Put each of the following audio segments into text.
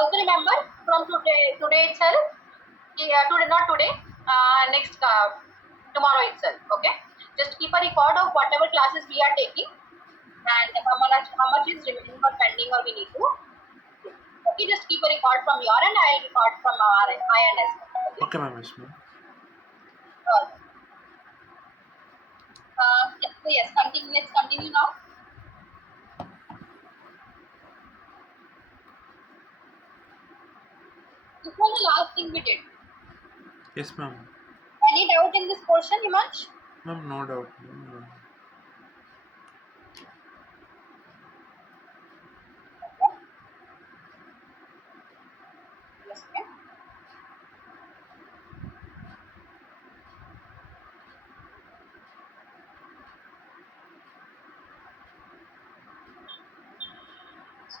Also remember from today itself, today not today, next tomorrow itself. Okay, just keep a record of whatever classes we are taking and how much is remaining or pending or we need to do. Okay, just keep a record from your end. I'll record from my end as well. Okay, ma'am. Yes, ma'am. So yes, continue. Let's continue now. This was the last thing we did. Yes, ma'am. Any doubt in this portion, Himansh? Ma'am, no doubt. Ma'am. Yes, ma'am.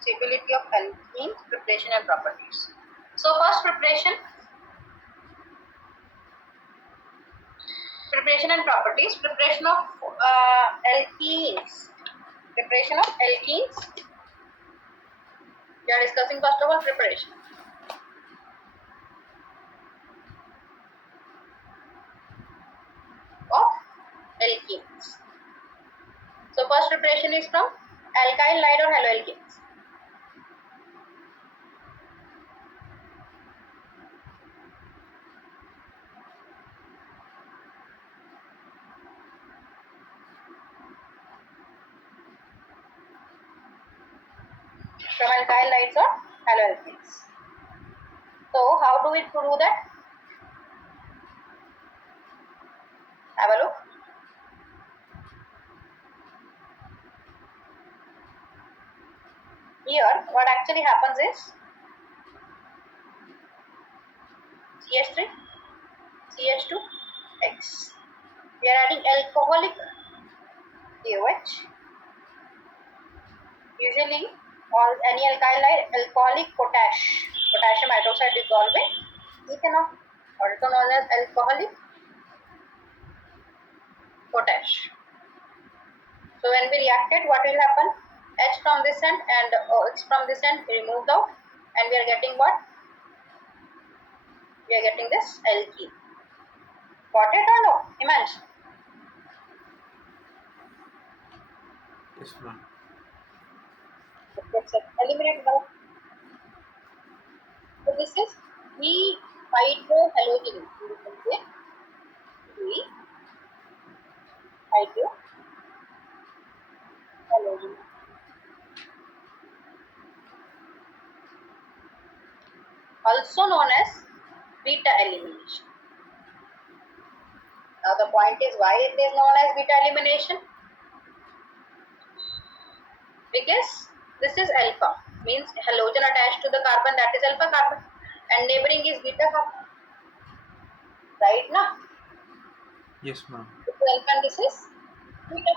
Stability of alkenes, preparation and properties. So first preparation and properties, preparation of alkenes. Preparation of alkenes. We are discussing first of all preparation. Of alkenes. So first preparation is from alkyl light or haloalkenes. From alkyl lights or haloalkenes. So how do we do that? Have a look. Here what actually happens is CH3, CH2X. We are adding alcoholic KOH. Usually any alkyl light alcoholic potassium hydroxide dissolved in ethanol, also known as alcoholic potash. So when we reacted, what will happen? H from this end and OX from this end removed out, and we are getting what? We are getting this alkene. Got it or no? Himansh? Yes, ma'am. Let's eliminate now. So this is dihydrohalogen. You can say dihydrohalogen. Also known as beta elimination. Now the point is why it is known as beta elimination? Because this is alpha, means halogen attached to the carbon, that is alpha carbon, and neighboring is beta carbon. Right now? Yes, ma'am. This is alpha and this is beta.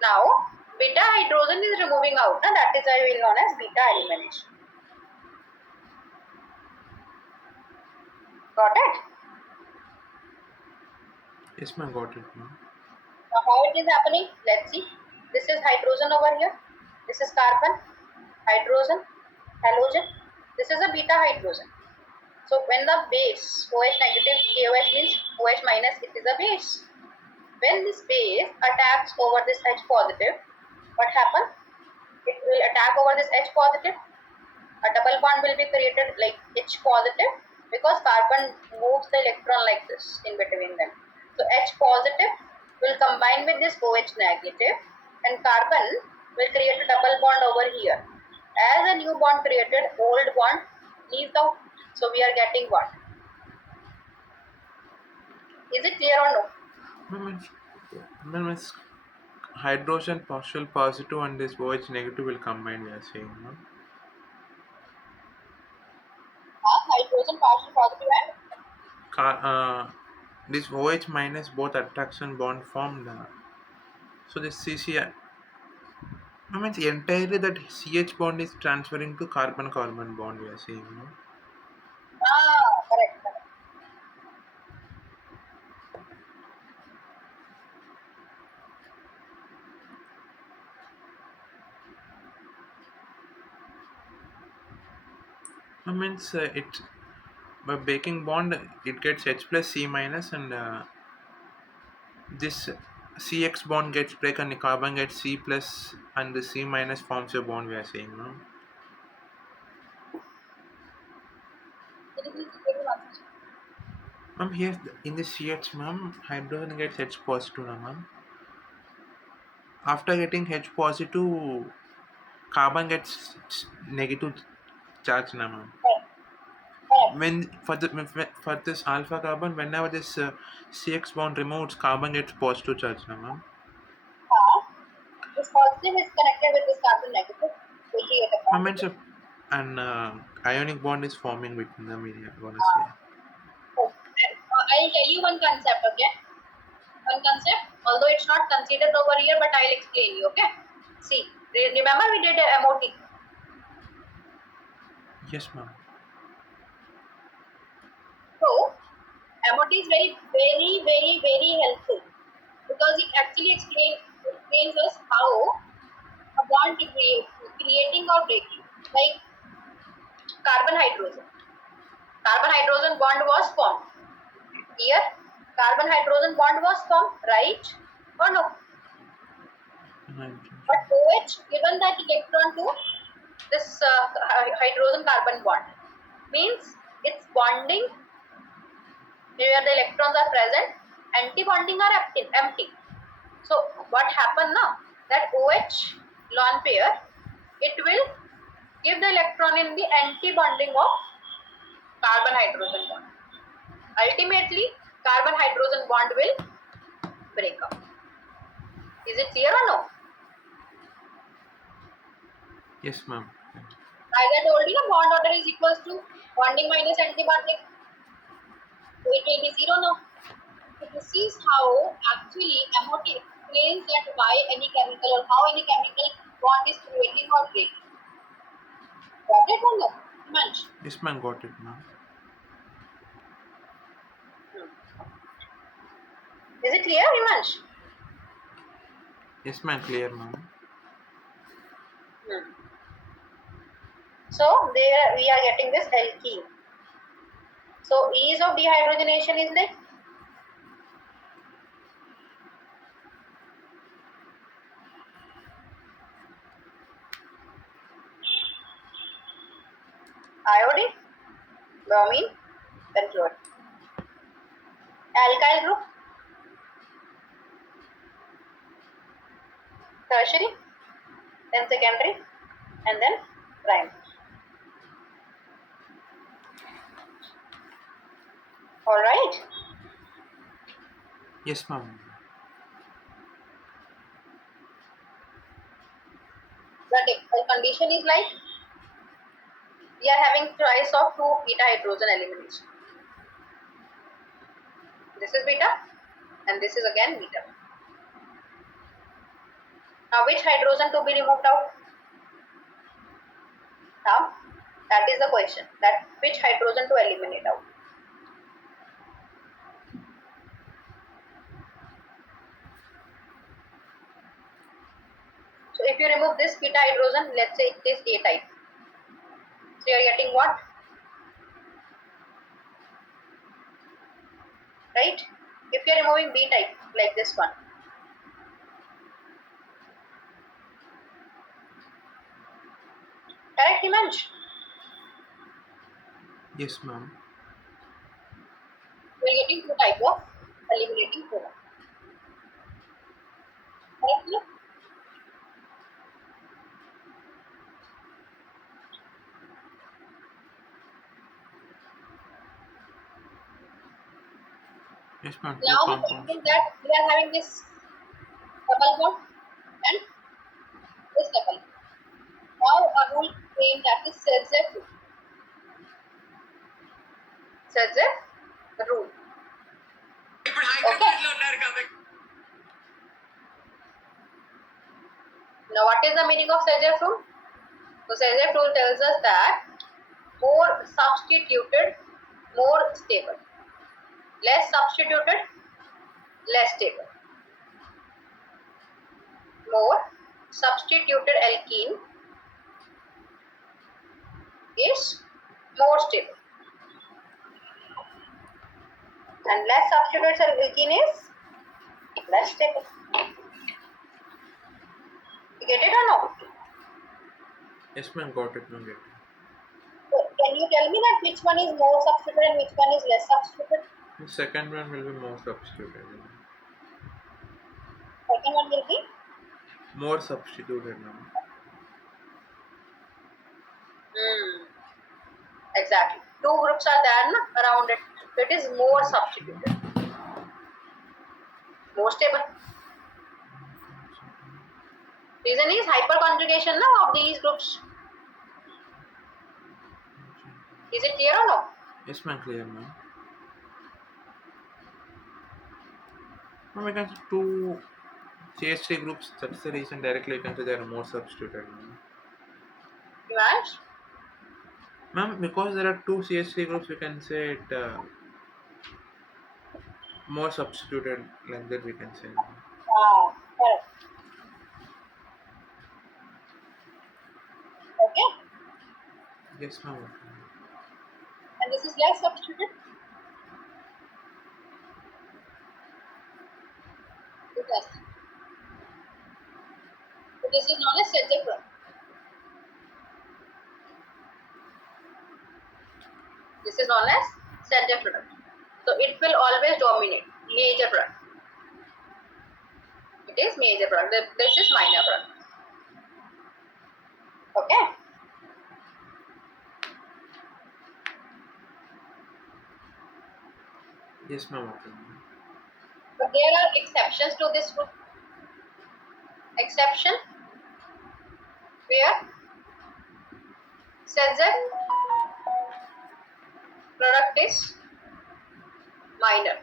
Now beta hydrogen is removing out, and that is why we will known as beta elimination. Got it? Yes, ma'am. Got it, ma'am. Now how it is happening? Let's see. This is hydrogen over here. This is carbon, hydrogen, halogen. This is a beta hydrogen. So when the base OH negative KOH means OH minus, it is a base. When this base attacks over this H positive, what happens? It will attack over this H positive. A double bond will be created like H positive because carbon moves the electron like this in between them. So H positive will combine with this OH negative and carbon will create a double bond over here. As a new bond created, old bond leaves out. So we are getting what? Is it clear or no? Ma'am, it's hydrogen partial positive and this OH negative will combine, we are saying, ma'am. Hydrogen partial positive and This OH minus both attraction bond formed. So this CC, I mean, entirely that CH bond is transferring to carbon-carbon bond, we are saying, no? correct. Means it by breaking bond it gets H plus C minus, and this CX bond gets break and the carbon gets C plus and the C minus forms a bond, we are saying, no? Can you please give me one second? Ma'am, here in the CH, ma'am, hydrogen gets H positive, no, ma'am. After getting H positive, carbon gets negative charge, no, ma'am. Correct. Correct. When for this alpha carbon, whenever this CX bond removes, carbon gets positive charge, no, ma'am. This positive is connected with this carbon negative. They create a Ma'am, bond. means Okay? an ionic bond is forming between them, I'm gonna Uh, say. so, I'll tell you one concept, okay? One concept, although it's not considered over here, but I'll explain you, okay? See, remember we did a MOT. Yes, ma'am. So, MOT is very helpful because it actually explains us how a bond creating or breaking, like carbon hydrogen. Carbon hydrogen bond was formed. Here, carbon hydrogen bond was formed, right? Or no? But OH given that electron to this hydrogen carbon bond means it's bonding where the electrons are present, anti-bonding are empty. So what happened now? That OH lone pair, it will give the electron in the anti-bonding of carbon hydrogen bond. Ultimately, carbon hydrogen bond will break up. Is it clear or no? Yes, ma'am. As I told you, bond order is equals to bonding minus anti-bonding. So it will be zero now. So this is how actually MOT explains that why any chemical or how any chemical bond is creating or breaking. Got it or no? Himansh? Yes, ma'am. Got it, ma'am. Is it clear, Himansh? Yes, ma'am. Clear, ma'am. Hmm. So there we are getting this alkene. So ease of dehydrogenation is like iodine, bromine, then chlorine. Alkyl group, tertiary, then secondary, and then primary. All right. Yes, ma'am. The condition is like we are having choice of two beta hydrogen elimination. This is beta, and this is again beta. Now, which hydrogen to be removed out? Now, that is the question. That which hydrogen to eliminate out? So, if you remove this beta hydrogen, let's say it is A type. So, you are getting what? Right? If you are removing B type, like this one, correct, Himansh? Yes, ma'am. You are getting two type of eliminating product. Correct? Yes, ma'am. Two Now, the point compounds. is that we are having this double bond and this double. Now, a rule came that is says a rule. Okay. Now, what is the meaning of Sagev rule? So, Sagev rule tells us that more substituted, more stable. Less substituted, less stable. More substituted alkene is more stable. And less substituted alkene is less stable. You get it or no? Yes, ma'am, got it, ma'am, get it. So can you tell me that which one is more substituted and which one is less substituted? The second one will be more substituted. Second one will be More substituted, ma'am. exactly. Two groups are there no, around it. So it is more substituted. More stable. Reason is hyperconjugation no, of these groups. Is it clear or no? Yes, ma'am, clear, ma'am. Ma'am, we can see two CH3 groups. That's the reason directly you can say they are more substituted, ma'am. Divansh? Ma'am, because there are two CH3 groups, we can say it more substituted, like that we can say. Correct. Okay. Yes, ma'am. And this is less substituted. Yes. So this is known as Selzek product. This is known as Selzek product. So it will always dominate major product. It is major product. This is minor product. Okay. Yes, ma'am. Okay, ma'am. But there are exceptions to this rule. Exception where Selzek product is minor.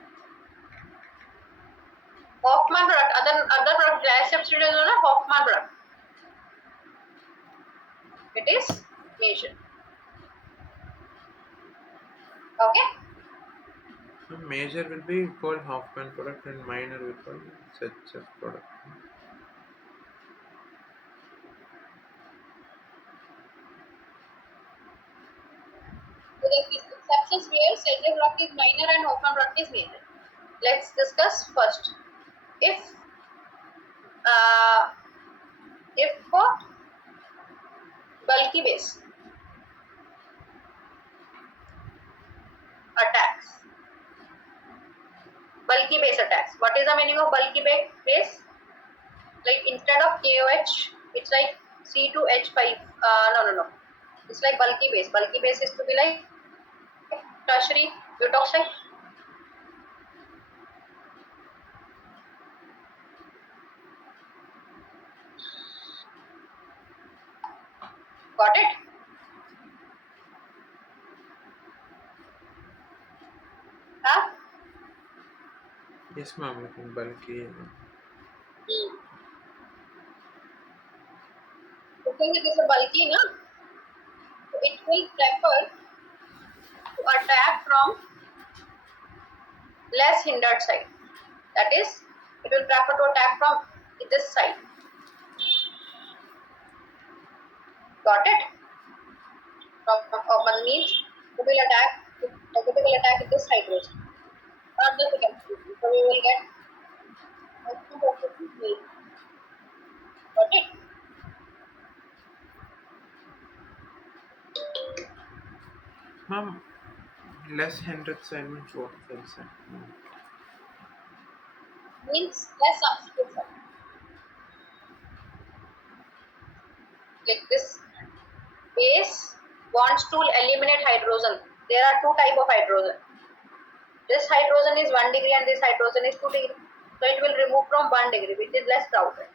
Hoffman product, other product, less substituted is known as Hoffman product. It is major. Okay. So major will be called Hoffman product and minor will call Seltzer product. So the exceptions where Selzek product is minor and Hoffman product is major. Let's discuss first. Uh, if bulky base attacks, bulky base attacks. What is the meaning of bulky base? Like instead of KOH, it's like C2H5. No. It's like bulky base. Bulky base is to be like tertiary butoxide. Got it? Huh? Yes, ma'am. Like in bulky. Because it is a bulky, no? So it will prefer to attack from less hindered side. That is, it will prefer to attack from this side. Got it? From common means it will attack. Negative will attack this hydrogen. Not the second. So we will get got it? Ma'am, less hindered side means what else? Means less substitute side. Like this base wants to eliminate hydrogen. There are two type of hydrogen. This hydrogen is 1 degree and this hydrogen is 2 degree. So it will remove from 1 degree, which is less crowded.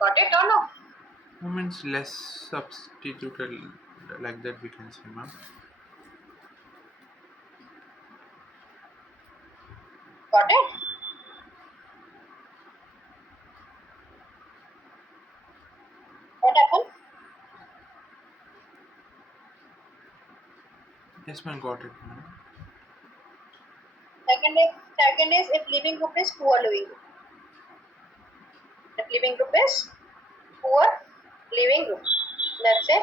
Got it or no? Means less substituted, like that we can say, ma'am. Got it? What happened? Yes, ma'am, got it, ma'am. Second is if leaving group is poor leaving group. If leaving group is poor leaving group. Let's say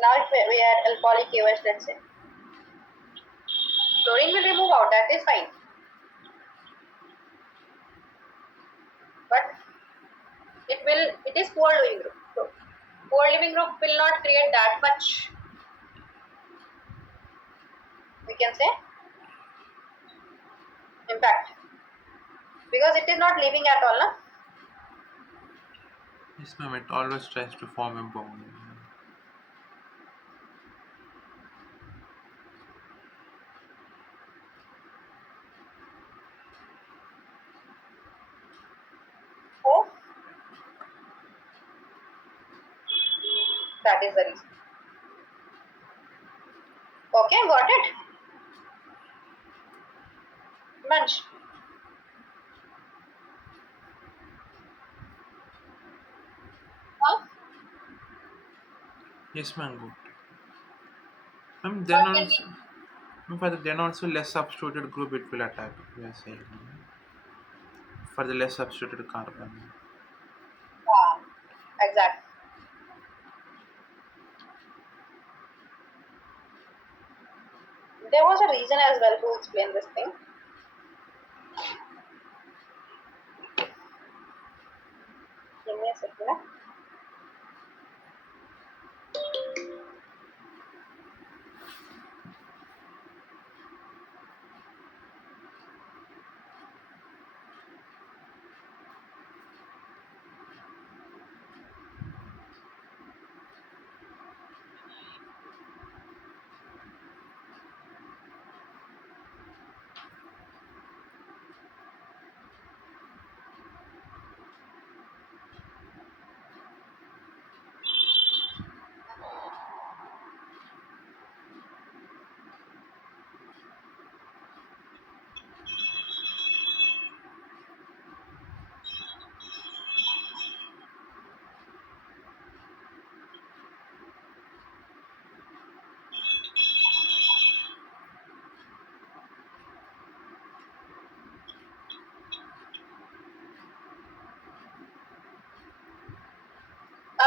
Now if we add alcoholic KOH, let's say. Chlorine will remove out, that is fine. But it is poor living group. So poor living group will not create that much, we can say, impact. Because it is not living at all, na? Yes, ma'am. It always tries to form a bond. So that is the reason. Okay, got it? Munch. Huh? Yes, ma'am. Good. Ma'am, What then can also, we? ma'am, for the then also less substituted group it will attack. We are saying for the less substituted carbon. Exactly. There was a reason as well to explain this thing. Give me a second.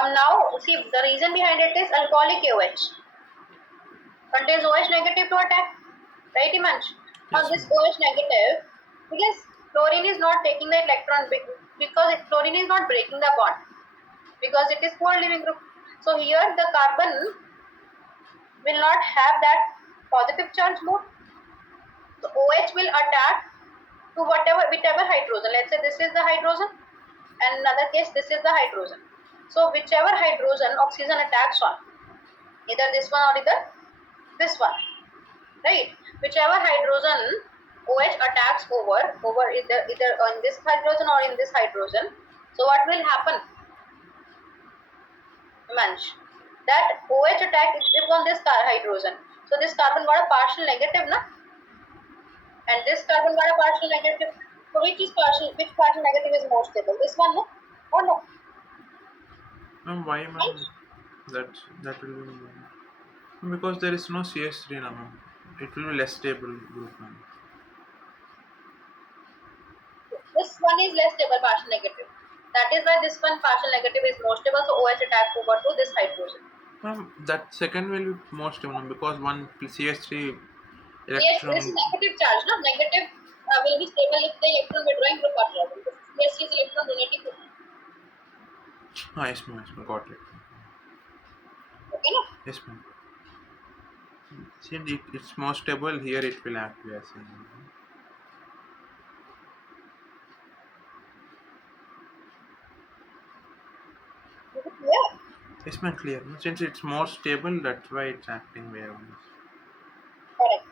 Now see the reason behind it is alcoholic OH contains OH negative to attack, right, Imansh? Now Yes, this ma'am. OH negative, because chlorine is not taking the electron because chlorine is not breaking the bond because it is poor living group. So here the carbon will not have that positive charge more. So OH will attack to whichever hydrogen. Let's say this is the hydrogen, and in another case this is the hydrogen. So whichever hydrogen oxygen attacks on, either this one or either this one, right? Whichever hydrogen OH attacks over either on this hydrogen or in this hydrogen. So what will happen, Manch? That OH attack is on this hydrogen. So this carbon got a partial negative, na? And this carbon got a partial negative. So which partial negative is more stable? This one, no? Or no? Ma'am, why, Right? ma'am? That will be because there is no CS3 now, ma'am. It will be less stable group, ma'am. This one is less stable partial negative. That is why this one partial negative is more stable. So OH attacks over to this hydrogen. Ma'am, that second will be more stable, ma'am, because one CS3 Yes, this is electron. negative charge, no? Negative will be stable if the electron withdrawing group are present. This is electron donating group. Ah, yes, ma'am, got it. Okay, no? Yes, ma'am. Since it's more stable, here it will act, we are saying. Is it clear? Yes, ma'am, clear. Since it's more stable, that's why it's acting where it is. Correct.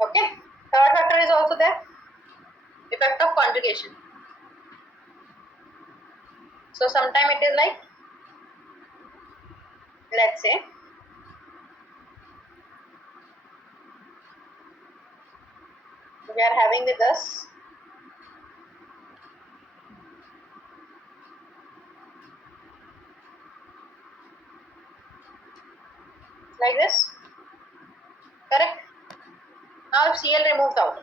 Okay. Third factor is also there. Effect of conjugation. So sometime it is like, let's say, we are having with us like this. Correct. Now if Cl removes out,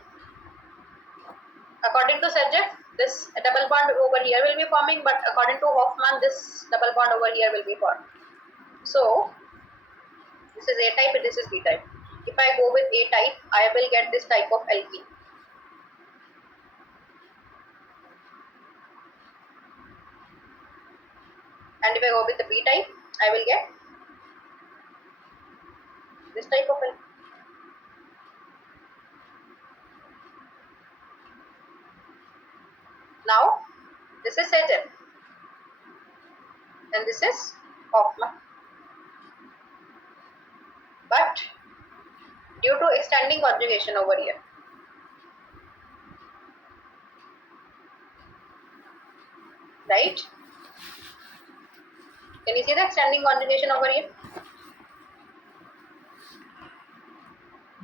according to subject, this double bond over here will be forming, but according to Hoffman, this double bond over here will be formed. So this is A type, this is B type. If I go with A type, I will get this type of alkene. And if I go with the B type, I will get this type of alkene. Now, this is Saturn and this is Hoffman. But due to extending conjugation over here, right? Can you see the extending conjugation over here?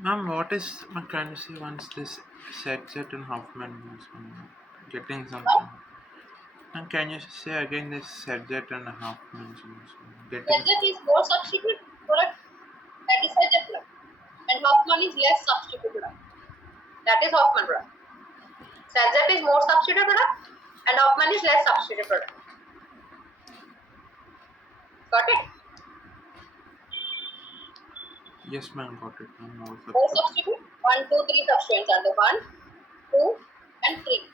Ma'am, what is, can you see once this Sedgwick and Hoffman is getting something? And can you say again this Sedgwick and Hoffman getting? Sedgwick is more substitute product, that is Sedgwick, and Hoffman is less substitute product, that is Hoffman product. Sedgwick is more substitute product and Hoffman is less substitute product. Got it? Yes, ma'am, got it. More substitute. 1, 2, 3 substituents are the 1, 2, and 3.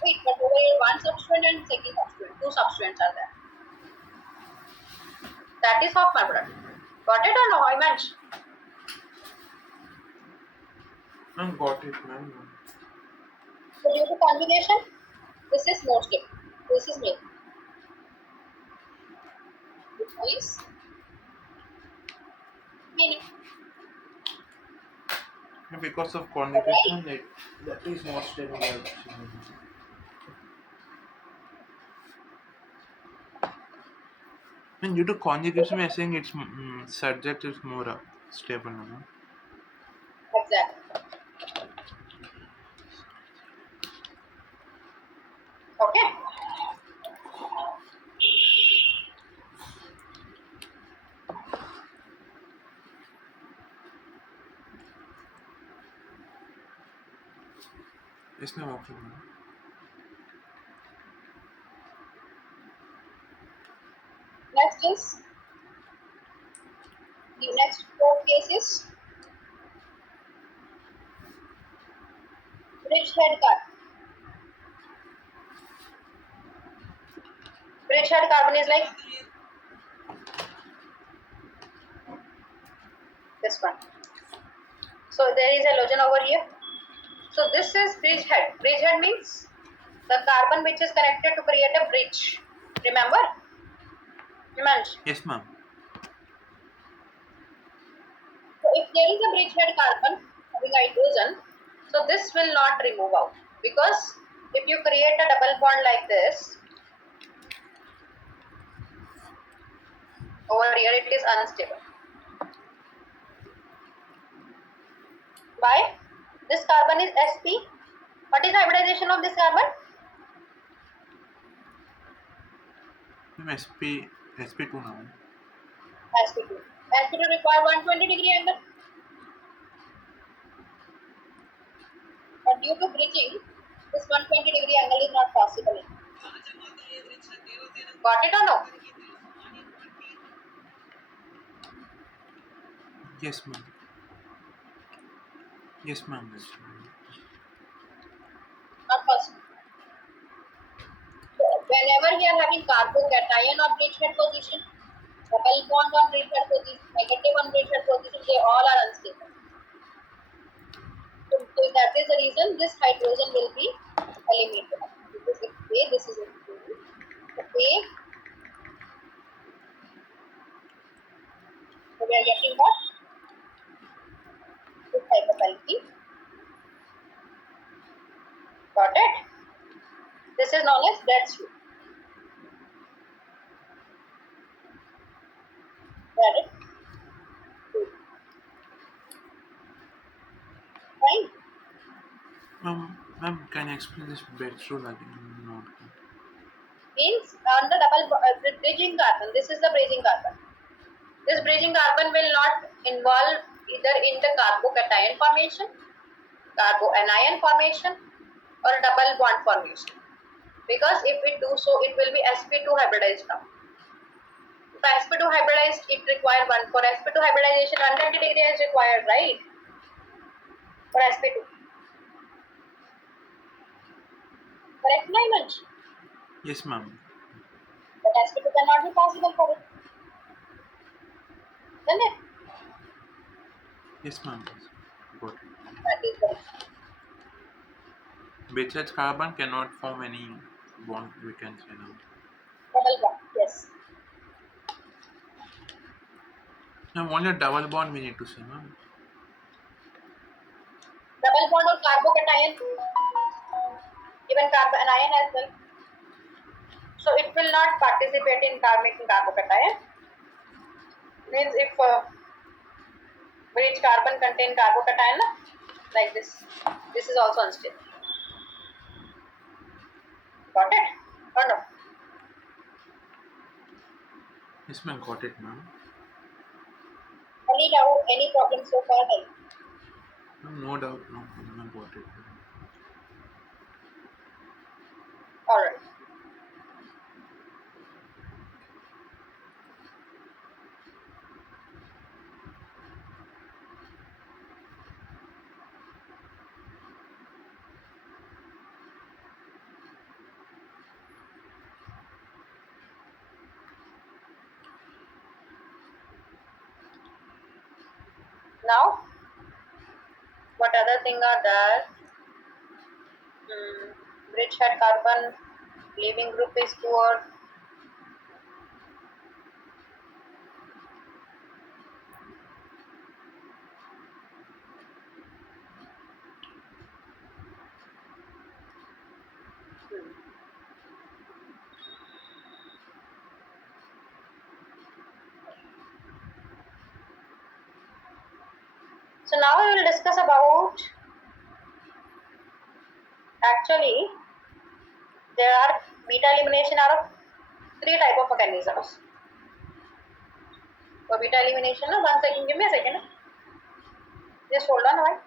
Wait, but over here 1 substituent and second substituent. 2 substituents are there. That is Hoffman product. Got it or no, Himansh? Ma'am, got it, ma'am. So due to conjugation, this is more stable. This is main. This is main. Because of conjugation, that is more stable. And due to conjugation, we are saying its subject is more stable. No? Exactly. Okay. Yes, ma'am, okay, ma'am. Next is the next 4 cases. Bridgehead carbon. Bridgehead carbon is like this one. So there is a halogen over here. So this is bridgehead. Bridgehead means the carbon which is connected to create a bridge. Remember? Himansh. Yes, ma'am. So if there is a bridgehead carbon having hydrogen, so this will not remove out, because if you create a double bond like this, over here it is unstable. Why? This carbon is sp. What is the hybridization of this carbon? SP2 now. sp2. sp2 require 120-degree angle. But due to bridging, this 120-degree angle is not possible. Got it or no? Yes, ma'am. Yes, ma'am. Not possible. So whenever we are having carbocation or bridgehead position, double bond on bridgehead position, negative on bridgehead position, they all are unstable. So that is the reason this hydrogen will be eliminated. This is A, this is A. So A, so we are getting what? This type of alkene. Got it? This is known as dead soup. Got it? Fine. Ma'am, can you explain this breakthrough again? No. Means on the bridging carbon, this is the bridging carbon. This bridging carbon will not involve either in the carbocation formation, carboanion formation, or double bond formation. Because if it do so, it will be sp2 hybridized now. If sp2 hybridized, it require one. For sp2 hybridization, 120 degree is required, right? For sp2. Correct, Naimanj? Yes, ma'am. But sp2 cannot be possible for it. Isn't it? Yes, ma'am. Got it. That is very Besides carbon cannot form any bond, we can say now. double bond. Yes. Now only a double bond we need to say, ma'am. Double bond or carbocation, even carbon ion as well. So it will not participate in making carbocation. Means if each carbon contain carbocation, like this, this is also unstable. Got it? Or no? Yes, ma'am. Got it, ma'am. Any doubt? Any problem so far? Ma'am, no doubt, no problem. Ma'am, got it. All right. Now, what other thing are there? Bridgehead carbon leaving group is poor. So now we will discuss about, actually there are beta elimination are of three type of mechanisms. For beta elimination, one second, give me a second. Just hold on, why?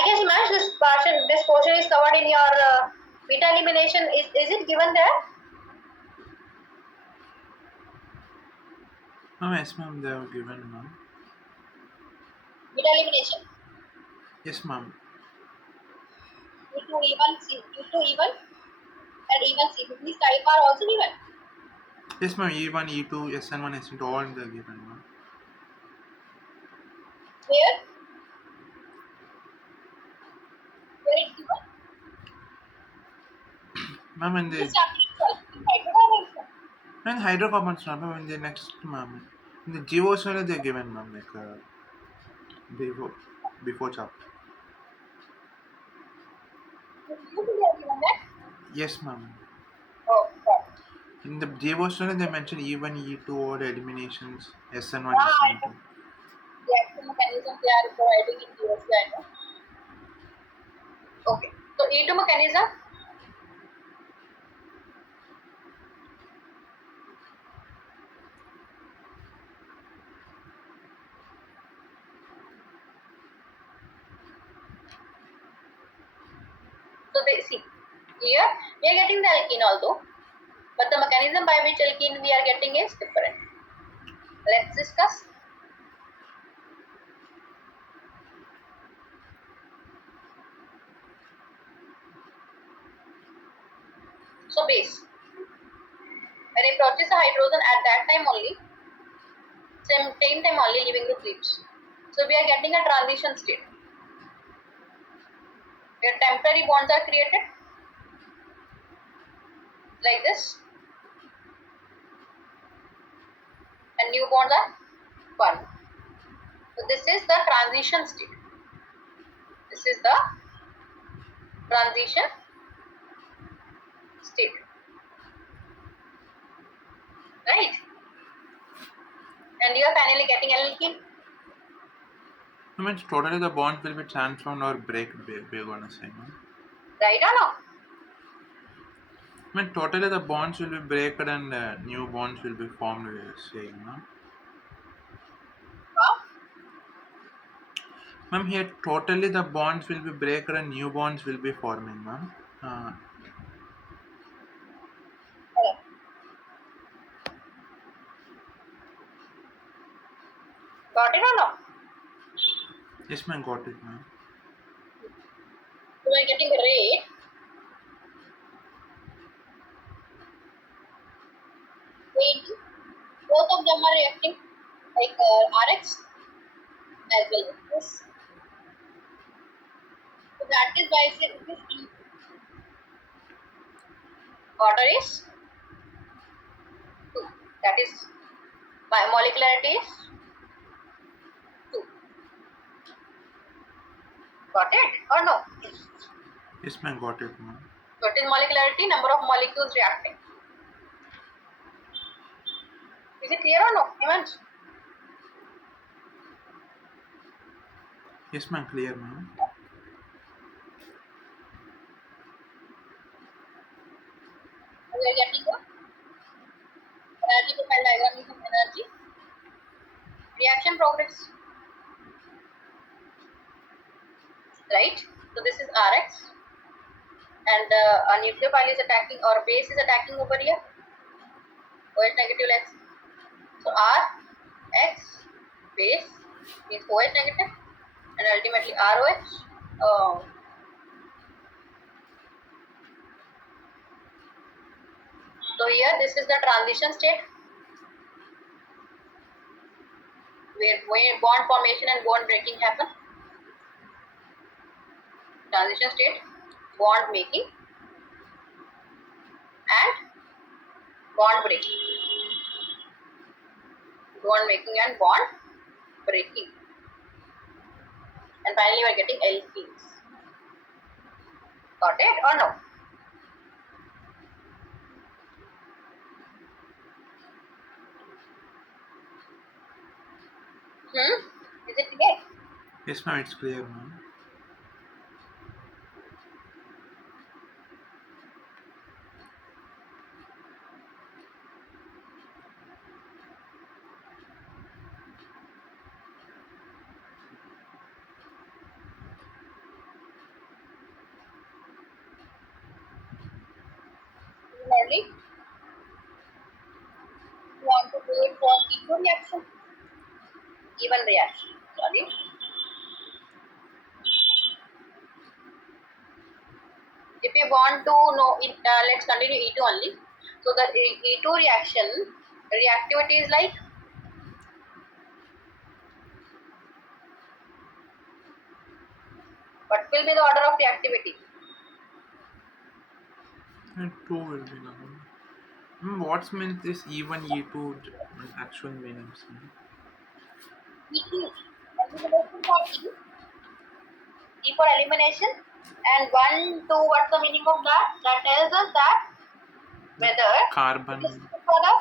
I guess Himansh, this portion is covered in your beta elimination. Is it given there? Ma'am, yes, ma'am, they have given, ma'am. Beta elimination. Yes, ma'am. E2 even C, E2 even and even C. These type are also given. Yes, ma'am. E1, E2, SN1, SN2, all they are given, ma'am. Where? Where it's given? Ma'am, in In this the chapter itself. In hydrocarbon. and hydrocarbons, ma'am, in the next, ma'am. In the GOs only they are given, ma'am, like before chapter. You they are given that? Yes, ma'am. Oh, God. In the GOs only they mention E1, E2, all eliminations, SN1, Ah, I know. SN2. The actual mechanism they are providing in DSC, I know. Okay. So E2 mechanism. So they see here we are getting the alkene although, but the mechanism by which alkene we are getting is different. Let's discuss. So base. When it approaches the hydrogen at that time only, same time only leaving the leaves. So we are getting a transition state. Where temporary bonds are created like this, and new bonds are formed. So this is the transition state. This is the transition state, right? And you are finally getting alkene, I mean, totally the bonds will be transformed or break, we're gonna say, ma'am. right or no? I mean, totally the bonds will be breaked and new bonds will be formed, we're saying, ma'am. Huh? Ma'am, here totally the bonds will be breaked and new bonds will be forming, ma'am. Correct. Got it or no? Yes, ma'am, got it, ma'am. So we are getting rate. Into both of them are reacting like RX as well as this. So that is why I said this E order is 2. That is by molecularity is 2. Got it or no? Yes, ma'am, got it, ma'am. So it is molecularity, number of molecules reacting. Is it clear or no? Himansh? Yes, ma'am, clear, ma'am. We are getting the energy profile diagram of energy. Reaction progress. Right? So this is Rx and a nucleophile is attacking or base is attacking over here. OH negative X. So R X base means OH negative and ultimately ROH. So here this is the transition state where bond formation and bond breaking happen. Transition state, bond making and bond breaking. Bond making and bond breaking. And finally, we are getting alkenes. Got it or no? Is it clear? Yes, ma'am, it's clear, ma'am. Similarly, you want to do it for equal reaction, even reaction. Sorry. If you want to know it, let's continue E2 only. So the E2 reaction reactivity is like, what will be the order of reactivity? And 2 will be now. What means this E1, E2 actual meanings? E2 elimination for E, E for elimination, and 1, 2. What's the meaning of that? That tells us that whether it is Carbon. for the.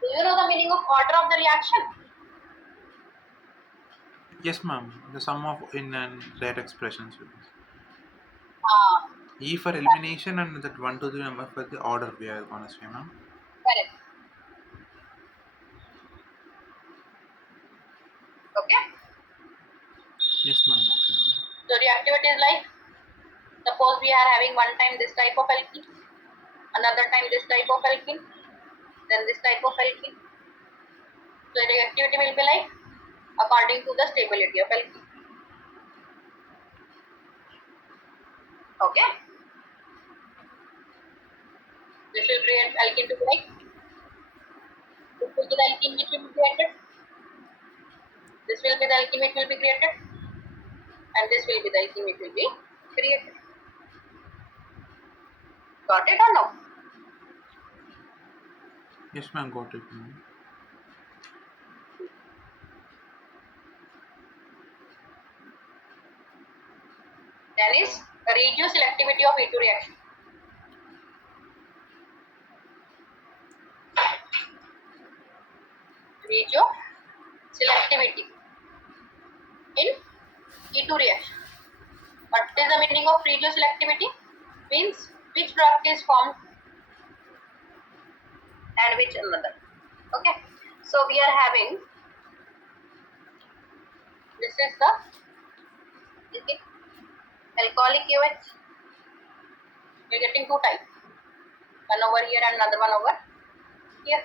Do you know the meaning of order of the reaction? Yes, ma'am. The sum of in and rate expressions. Ah, E for elimination and that 1 to 3 number for the order we are gonna say, ma'am. correct. Okay. Yes, ma'am. Okay, ma'am. So reactivity is like, suppose we are having one time this type of alkene, another time this type of alkene, then this type of alkene. So reactivity will be like according to the stability of alkene. Okay. This will create alkene to be like, this will be the alkene which will be created. This will be the alkene which will be created. And this will be the alkene which will be created. Got it or no? Yes, ma'am. Got it, ma'am. Then is reduced selectivity of E2 reaction. Reduced selectivity in E2 reaction. What is the meaning of reduced selectivity? Means which product is formed and which another. Okay. So we are having, this is the alcoholic OH. We are getting two types. One over here and another one over here.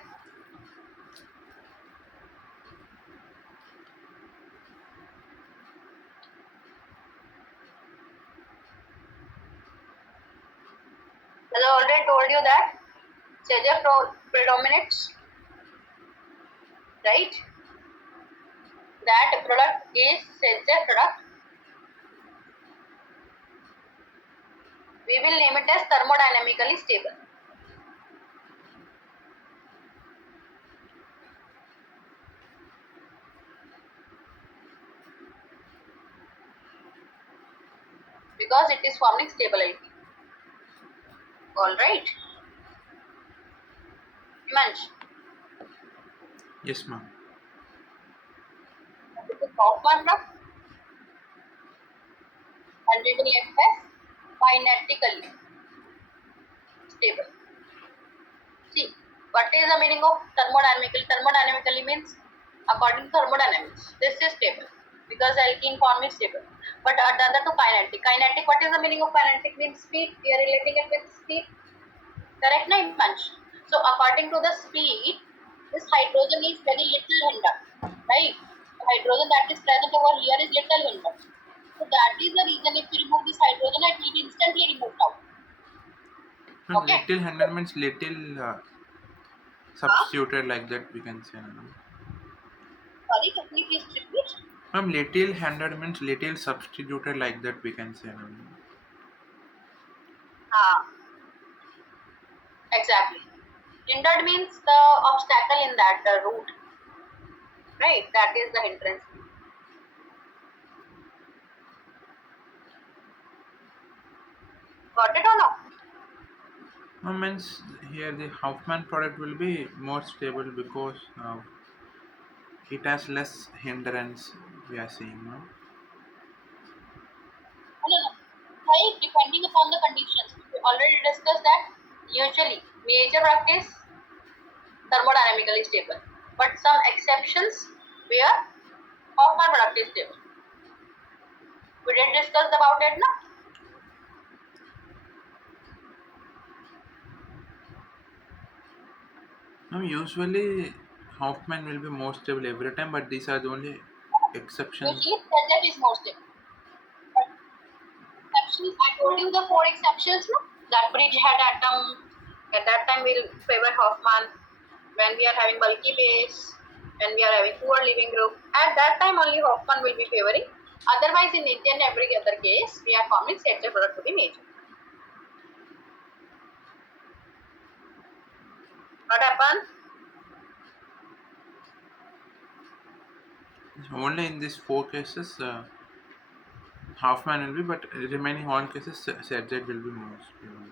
As I already told you that Seja predominates, right? That product is Seja product. We will name it as thermodynamically stable. Because it is forming stable alkene. Alright. Imansh. Yes, ma'am. This is Hoffman product and we will name it as kinetically stable. See, what is the meaning of thermodynamically? Thermodynamically means according to thermodynamics, this is stable because alkene form is stable. But the other to kinetic. Kinetic, what is the meaning of kinetic? Means speed. We are relating it with speed. Correct, na Imansh? So according to the speed, this hydrogen is very little hindered, right? The hydrogen that is present over here is little hindered. So that is the reason if we remove this hydrogen, it will be instantly removed out. And Okay. little handed means little substituted like that we can say, ma'am. Sorry, can you please repeat? Ma'am, little handed means little substituted like that we can say, ma'am. Ah, exactly. Hindered means the obstacle in that route, right? That is the hindrance. Got it or no? Ma'am, means here the Hoffman product will be more stable because it has less hindrance we are seeing, ma'am. No, no, no. Right, depending upon the conditions. We already discussed that usually major product is thermodynamically stable, but some exceptions where Hoffman product is stable. We did discuss about it, no? Usually Hoffman will be more stable every time, but these are the only exceptions. Usually ZF is more stable. But exceptions, I told you the four exceptions, no? That bridge had atom. At that time, we'll favor Hoffman. When we are having bulky base, when we are having poor living group, at that time only Hoffman will be favoring. Otherwise, in Indian every other case, we are forming ZF product to be major. What happened? Only in these four cases, Hoffman will be, but remaining all cases, ZZ will be more stable.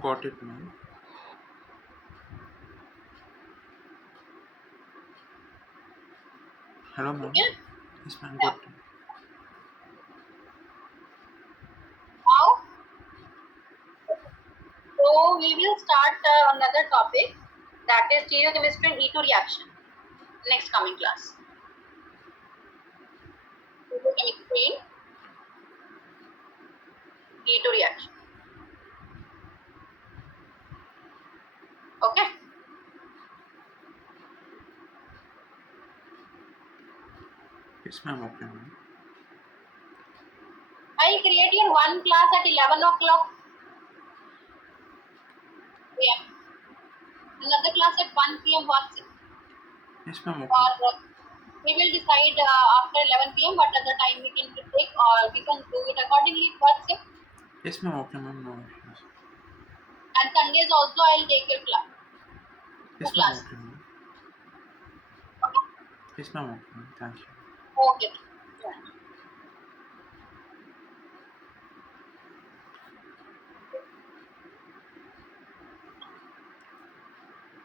Got it, ma'am. Hello, ma'am. Okay. Yes, ma'am. Yeah. Got it. Now, so we will start another topic, that is stereochemistry and E2 reaction. Next coming class. Stereochemistry and E2 reaction. Okay. Yes, ma'am. Okay, ma'am. I'll create your one class at 11 o'clock p.m. Another class at 1 p.m. What's it? Yes, ma'am. Okay. Or we will decide after 11 p.m. what other time we can take, or we can do it accordingly. What's it? Yes, ma'am. Okay, ma'am. No issues. And Sundays also I'll take your class. Two Yes, ma'am. classes. Okay, ma'am. Okay. Yes, ma'am. Okay, ma'am. Thank you. Okay.